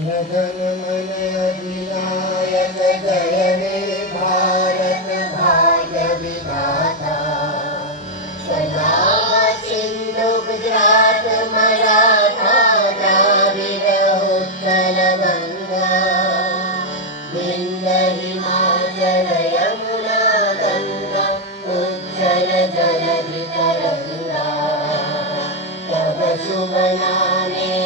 धन मन अधिनायक जय हे भारत भाग्य विधाता। पंजाब सिंधु गुजरात मराठा द्राविड़ उत्कल गंगा, विंध्य हिमाचल यमुना गंगा उज्जल जलधि तरंगा। तब शुभ नामे